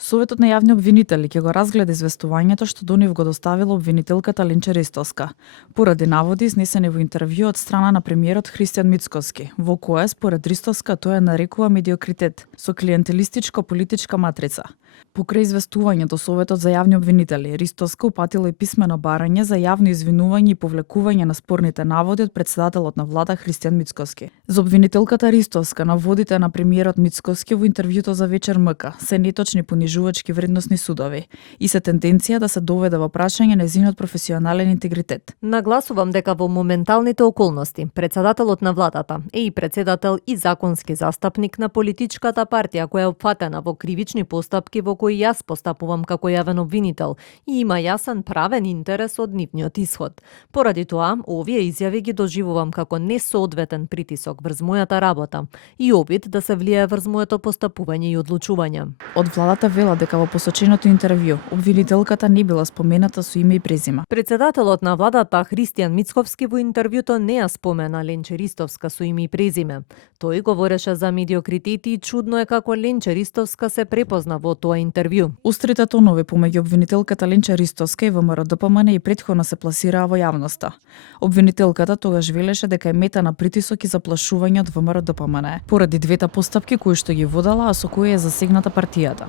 Советот на јавни обвинители ќе го разгледа известувањето што до нив го доставила обвинителката Ленче Ристовска, поради наводи изнесени во интервју од страна на премиерот Христијан Мицкоски, во кое според Ристовска тој ја нарекува медиокритет со клиентелистичко-политичка матрица. Покрај известувањето Советот за јавни обвинители, Ристовска упатила и писмено барање за јавно извинување и повлекување на спорните наводи од претседателот на влада Христијан Мицкоски. За обвинителката Ристовска наводите на премиерот Мицкоски во интервјуто за Вечер МК се неточни понижувачки вредносни судови и се тенденција да се доведе во прашање нејзиниот професионален интегритет. Нагласувам дека во моменталните околности претседателот на владата е и претседател и законски застапник на политичката партија која е опфатена во кривични постапки во кои јас постапувам како јавен обвинител и има јасен правен интерес од нивниот исход. Поради тоа, овие изјави ги доживувам како несоодветен притисок врз мојата работа и обид да се влијае врз моето постапување и одлучување. Од владата вела дека во посоченото интервју обвинителката не била спомената со име и презиме. Претседателот на владата Христијан Мицковски во интервјуто не ја спомена Ленче Ристовска со име и презиме. Тој говореше за медиокритети и чудно е како Ленче Ристовска се препозна во тоа интервју. Острите тонови помеѓу обвинителката Ленче Ристовска и ВМРО-ДПМН и претходно се пласираа во јавноста. Обвинителката тогаш велеше дека е мета на притисок и заплашување од ВМРО-ДПМН поради двете постапки кои што ги водела, а со кои е засегната партијата.